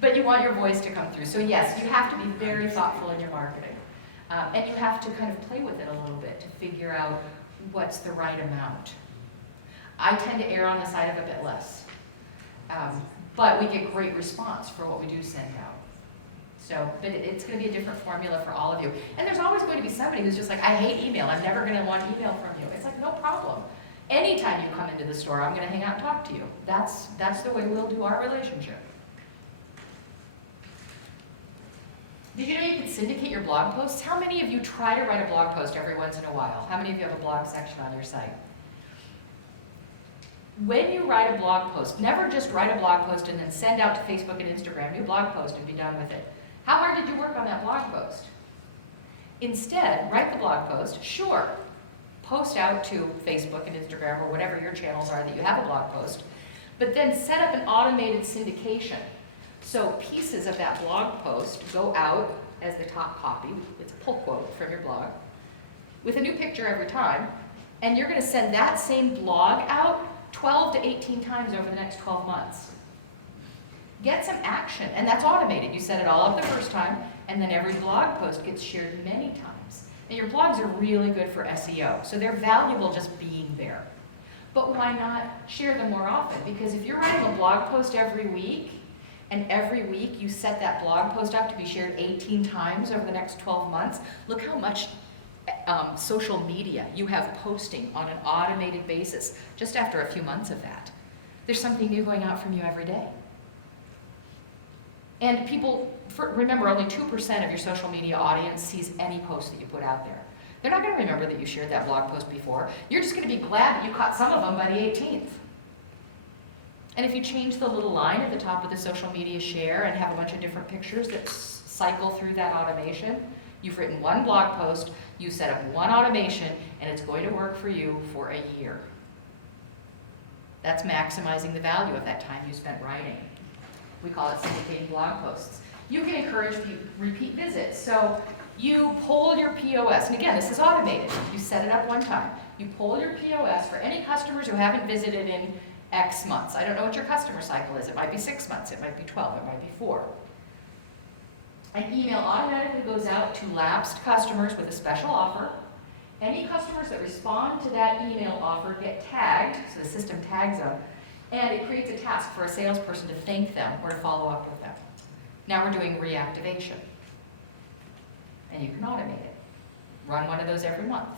But you want your voice to come through. So yes, you have to be very thoughtful in your marketing. And you have to kind of play with it a little bit to figure out what's the right amount. I tend to err on the side of a bit less. But we get great response for what we do send out. So, but it's going to be a different formula for all of you. And there's always going to be somebody who's just like, I hate email. I'm never going to want email from you. It's like, no problem. Anytime you come into the store, I'm going to hang out and talk to you. That's the way we'll do our relationship. Did you know you can syndicate your blog posts? How many of you try to write a blog post every once in a while? How many of you have a blog section on your site? When you write a blog post, never just write a blog post and then send out to Facebook and Instagram, new blog post and be done with it. How hard did you work on that blog post? Instead, write the blog post, sure, post out to Facebook and Instagram or whatever your channels are that you have a blog post, but then set up an automated syndication. So pieces of that blog post go out as the top copy, it's a pull quote from your blog, with a new picture every time, and you're going to send that same blog out 12 to 18 times over the next 12 months. get some action, and that's automated. You set it all up the first time, and then every blog post gets shared many times. And your blogs are really good for SEO, so they're valuable just being there. But why not share them more often? Because if you're writing a blog post every week, and every week you set that blog post up to be shared 18 times over the next 12 months, look how much social media you have posting on an automated basis just after a few months of that. There's something new going out from you every day. And people, remember, only 2% of your social media audience sees any post that you put out there. They're not going to remember that you shared that blog post before. You're just going to be glad that you caught some of them by the 18th. And if you change the little line at the top of the social media share and have a bunch of different pictures that cycle through that automation, you've written one blog post, you set up one automation, and it's going to work for you for a year. That's maximizing the value of that time you spent writing. We call it syndicating blog posts. You can encourage repeat visits. So you poll your POS, and again, this is automated. You set it up one time. You poll your POS for any customers who haven't visited in X months. I don't know what your customer cycle is. It might be 6 months, it might be 12, it might be 4. An email automatically goes out to lapsed customers with a special offer. Any customers that respond to that email offer get tagged, so the system tags them, and it creates a task for a salesperson to thank them or to follow up with them. Now we're doing reactivation. And you can automate it. Run one of those every month.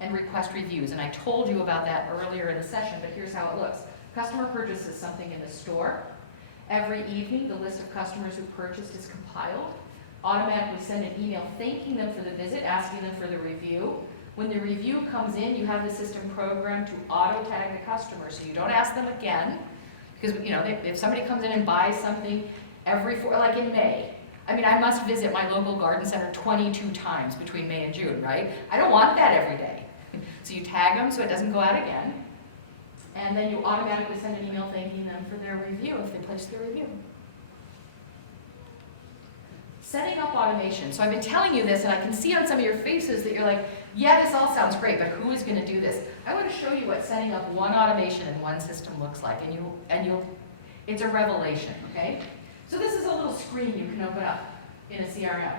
And request reviews, and I told you about that earlier in the session, but here's how it looks. Customer purchases something in the store. Every evening, the list of customers who purchased is compiled. Automatically send an email thanking them for the visit, asking them for the review. When the review comes in, you have the system programmed to auto-tag the customer, so you don't ask them again. Because if somebody comes in and buys something like in May, I must visit my local garden center 22 times between May and June, right? I don't want that every day. So you tag them so it doesn't go out again. And then you automatically send an email thanking them for their review if they placed their review. Setting up automation. So I've been telling you this, and I can see on some of your faces that you're like, yeah, this all sounds great, but who is going to do this? I want to show you what setting up one automation in one system looks like, it's a revelation, okay? So this is a little screen you can open up in a CRM.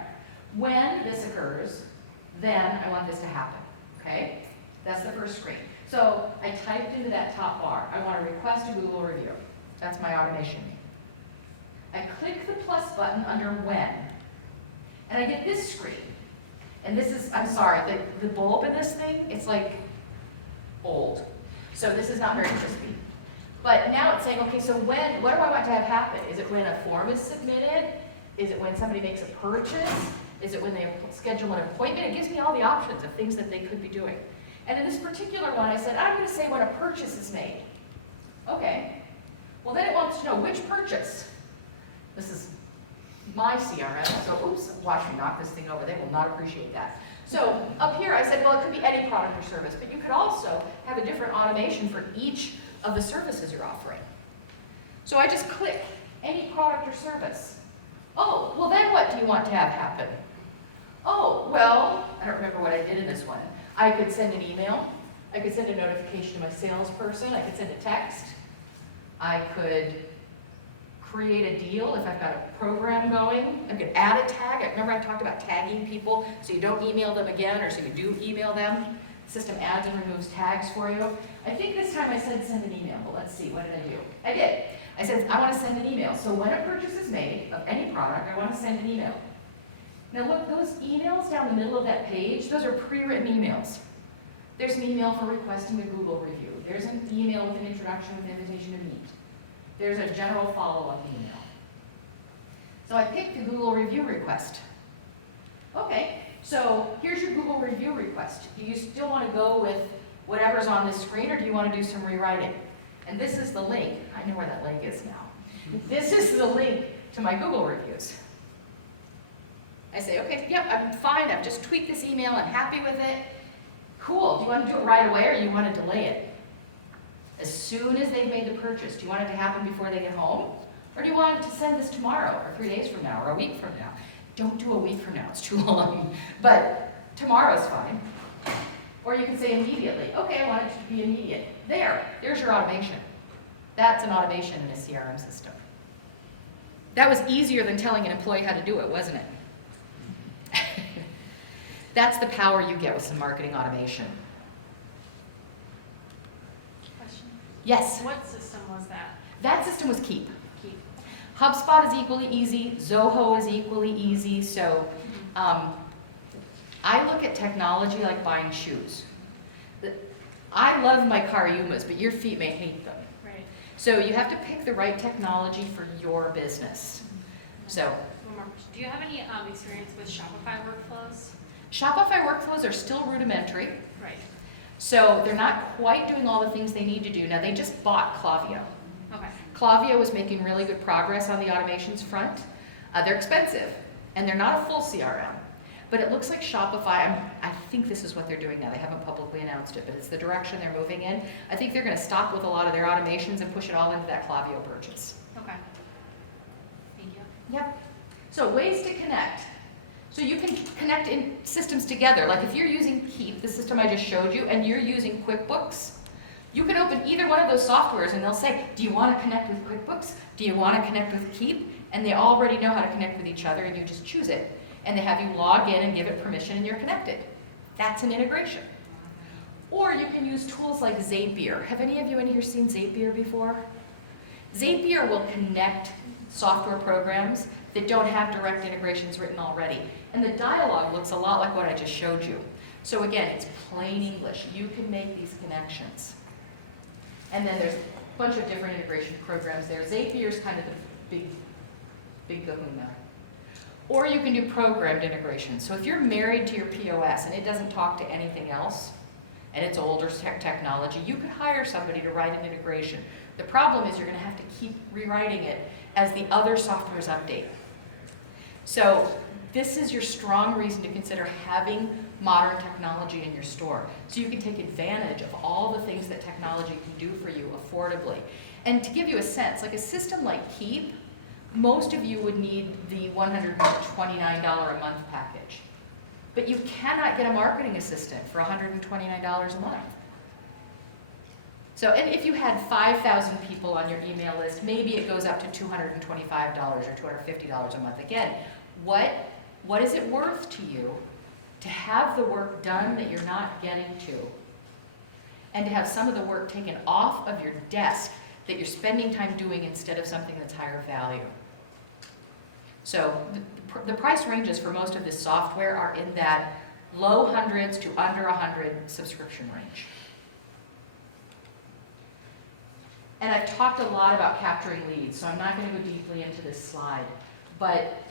When this occurs, then I want this to happen, okay? That's the first screen. So I typed into that top bar, I want to request a Google review. That's my automation. I click the plus button under when, and I get this screen. And this is, I'm sorry, the bulb in this thing, it's like old. So this is not very crispy. But now it's saying, okay, so what do I want to have happen? Is it when a form is submitted? Is it when somebody makes a purchase? Is it when they schedule an appointment? It gives me all the options of things that they could be doing. And in this particular one, I said, I'm going to say when a purchase is made. Okay. Well, then it wants to know which purchase. This is my CRM, so oops, watch me knock this thing over. They will not appreciate that. So up here, I said, well, it could be any product or service, but you could also have a different automation for each of the services you're offering. So I just click any product or service. Oh, well then what do you want to have happen? Oh, well, I don't remember what I did in this one. I could send an email. I could send a notification to my salesperson. I could send a text. I could create a deal if I've got a program going. I could add a tag. Remember I talked about tagging people so you don't email them again or so you do email them. The system adds and removes tags for you. I think this time I said send an email, but let's see, what did I do? I did. I said I want to send an email. So when a purchase is made of any product, I want to send an email. Now look, those emails down the middle of that page, those are pre-written emails. There's an email for requesting a Google review. There's an email with an introduction with an invitation to meet. There's a general follow-up email. So I picked the Google review request. Okay, so here's your Google review request. Do you still want to go with whatever's on this screen, or do you want to do some rewriting? And this is the link. I know where that link is now. This is the link to my Google reviews. I say, okay, yep, I'm fine. I've just tweaked this email. I'm happy with it. Cool. Do you want to do it right away, or do you want to delay it? As soon as they've made the purchase, do you want it to happen before they get home? Or do you want to send this tomorrow, or 3 days from now, or a week from now? Don't do a week from now. It's too long. But tomorrow's fine. Or you can say immediately. Okay, I want it to be immediate. There's your automation. That's an automation in a CRM system. That was easier than telling an employee how to do it, wasn't it? That's the power you get with some marketing automation. Question. Yes, What system was that? that system was Keep. Keep. HubSpot is equally easy, Zoho is equally easy, so I look at technology like buying shoes. I love my Cariumas, but your feet may hate them. Right. So you have to pick the right technology for your business. So One more question. Do you have any experience with Shopify workflows? Shopify workflows are still rudimentary, Right. so they're not quite doing all the things they need to do. Now, they just bought Klaviyo. Okay. Klaviyo was making really good progress on the automations front. They're expensive, and they're not a full CRM. But it looks like Shopify, I think this is what they're doing now. They haven't publicly announced it, but it's the direction they're moving in. I think they're going to stop with a lot of their automations and push it all into that Klaviyo purchase. Okay. Thank you. Yep. So ways to connect. So you can connect in systems together. Like if you're using Keep, the system I just showed you, and you're using QuickBooks, you can open either one of those softwares and they'll say, do you want to connect with QuickBooks? Do you want to connect with Keep? And they already know how to connect with each other, and you just choose it. And they have you log in and give it permission, and you're connected. That's an integration. Or you can use tools like Zapier. Have any of you in here seen Zapier before? Zapier will connect software programs that don't have direct integrations written already. And the dialogue looks a lot like what I just showed you. So again, it's plain English. You can make these connections. And then there's a bunch of different integration programs there. Zapier's kind of the big kahuna. Or you can do programmed integration. So if you're married to your POS and it doesn't talk to anything else, and it's older technology, you could hire somebody to write an integration. The problem is you're going to have to keep rewriting it as the other softwares update. So this is your strong reason to consider having modern technology in your store. So you can take advantage of all the things that technology can do for you affordably. And to give you a sense, like a system like Keep, most of you would need the $129 a month package. But you cannot get a marketing assistant for $129 a month. So, and if you had 5,000 people on your email list, maybe it goes up to $225 or $250 a month. Again, what is it worth to you to have the work done that you're not getting to, and to have some of the work taken off of your desk that you're spending time doing instead of something that's higher value? So the price ranges for most of this software are in that low hundreds to under 100 subscription range. And I've talked a lot about capturing leads, so I'm not going to go deeply into this slide, but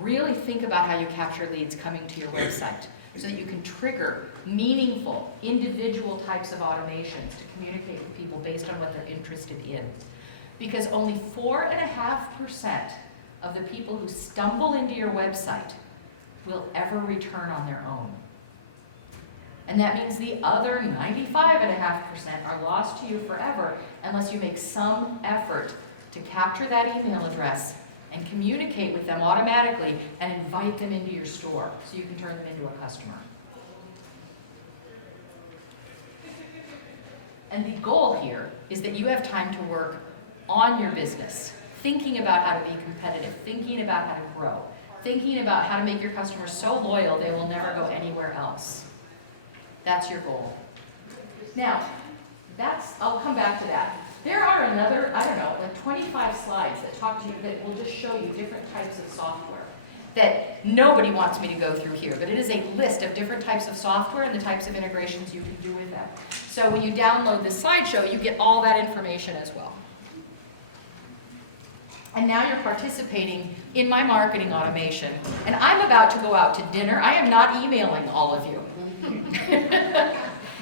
really think about how you capture leads coming to your website so that you can trigger meaningful, individual types of automations to communicate with people based on what they're interested in. Because only 4.5% of the people who stumble into your website will ever return on their own. And that means the other 95.5% are lost to you forever unless you make some effort to capture that email address and communicate with them automatically and invite them into your store so you can turn them into a customer. And the goal here is that you have time to work on your business, thinking about how to be competitive, thinking about how to grow, thinking about how to make your customers so loyal they will never go anywhere else. That's your goal. Now, I'll come back to that. There are another, I don't know, like 25 slides that talk to you, that will just show you different types of software that nobody wants me to go through here, but it is a list of different types of software and the types of integrations you can do with them. So when you download this slideshow, you get all that information as well. And now you're participating in my marketing automation. And I'm about to go out to dinner. I am not emailing all of you.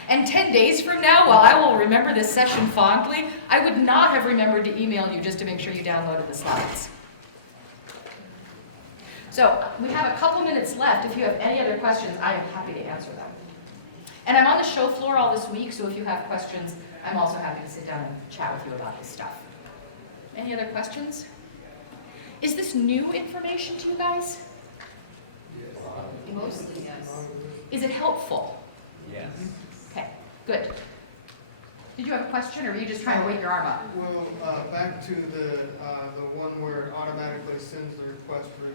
And 10 days from now, while I will remember this session fondly, I would not have remembered to email you just to make sure you downloaded the slides. So we have a couple minutes left. If you have any other questions, I am happy to answer them. And I'm on the show floor all this week, so if you have questions, I'm also happy to sit down and chat with you about this stuff. Any other questions? Is this new information to you guys? Mostly, yes. Is it helpful? Yes. Okay, good. Did you have a question, or were you just trying to wake your arm up? Well, back to the one where it automatically sends the request for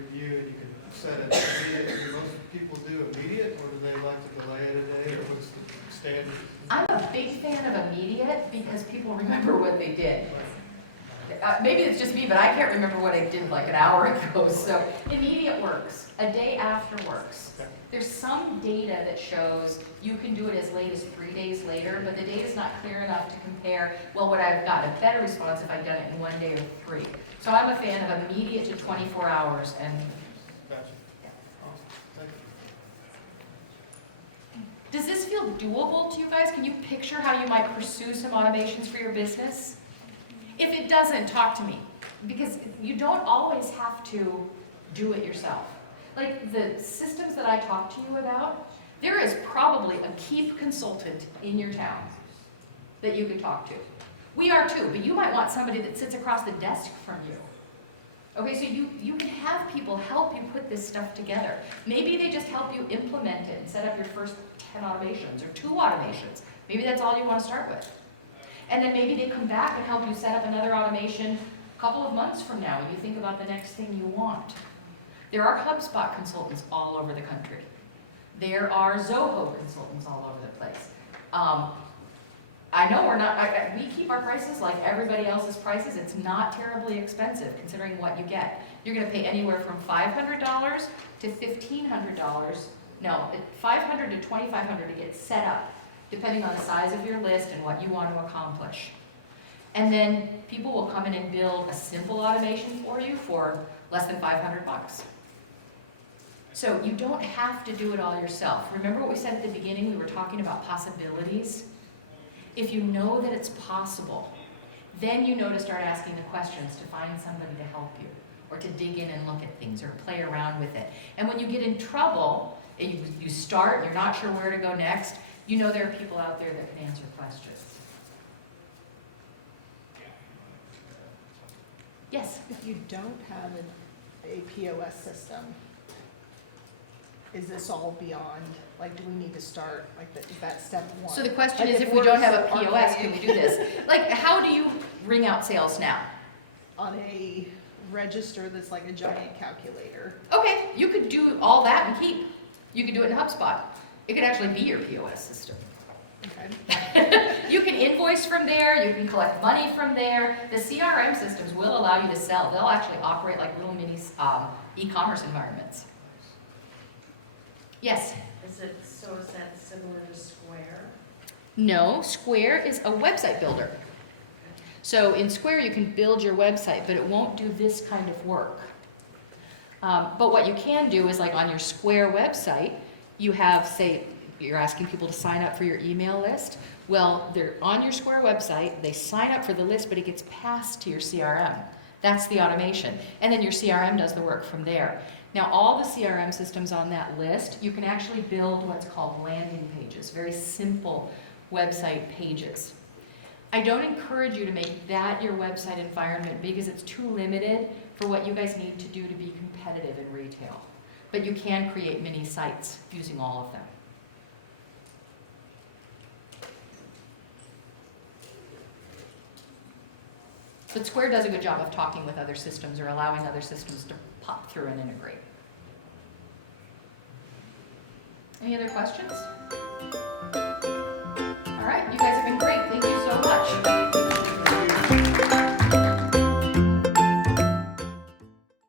review, and you can set it immediate. Do most people do immediate, or do they like to delay it a day, or what's the standard? I'm a big fan of immediate because people remember what they did. Maybe it's just me, but I can't remember what I did like an hour ago, so immediate works. A day after works. Okay. There's some data that shows you can do it as late as 3 days later, but the data's not clear enough to compare, well, would I have gotten a better response if I'd done it in 1 day or 3? So I'm a fan of immediate to 24 hours, and Gotcha. Awesome. Thank you. does this feel doable to you guys? Can you picture how you might pursue some automations for your business? If it doesn't, talk to me, because you don't always have to do it yourself. Like the systems that I talk to you about, there is probably a Keep consultant in your town that you can talk to. We are too, but you might want somebody that sits across the desk from you. Okay, so you can have people help you put this stuff together. Maybe they just help you implement it and set up your first 10 automations or 2 automations. Maybe that's all you want to start with. And then maybe they come back and help you set up another automation a couple of months from now when you think about the next thing you want. There are HubSpot consultants all over the country. There are Zoho consultants all over the place. I know we keep our prices like everybody else's prices. It's not terribly expensive considering what you get. You're gonna pay anywhere from $500 to $1,500. No, $500 to $2,500 to get set up, depending on the size of your list and what you want to accomplish. And then people will come in and build a simple automation for you for less than $500. So you don't have to do it all yourself. Remember what we said at the beginning? We were talking about possibilities. If you know that it's possible, then you know to start asking the questions to find somebody to help you, or to dig in and look at things, or play around with it. And when you get in trouble, and you start, you're not sure where to go next, you know there are people out there that can answer questions. Yes? If you don't have a POS system, is this all beyond, like, do we need to start, like, is that step one? So the question Like, is, if we don't have a we're POS, can we do this? Like, how do you ring out sales now? on a register that's like a giant calculator. Okay, you could do all that and Keep. You could do it in HubSpot. It could actually be your POS system. Okay. You can invoice from there, you can collect money from there. The CRM systems will allow you to sell. They'll actually operate like little mini e-commerce environments. Yes? Is that similar to Square? No, Square is a website builder. So in Square, you can build your website, but it won't do this kind of work. But what you can do is, like on your Square website, you have, say, you're asking people to sign up for your email list. Well, they're on your Square website, they sign up for the list, but it gets passed to your CRM. That's the automation. And then your CRM does the work from there. Now, all the CRM systems on that list, you can actually build what's called landing pages, very simple website pages. I don't encourage you to make that your website environment because it's too limited for what you guys need to do to be competitive in retail. But you can create mini sites using all of them. But Square does a good job of talking with other systems or allowing other systems to pop through and integrate. Any other questions? All right, you guys have been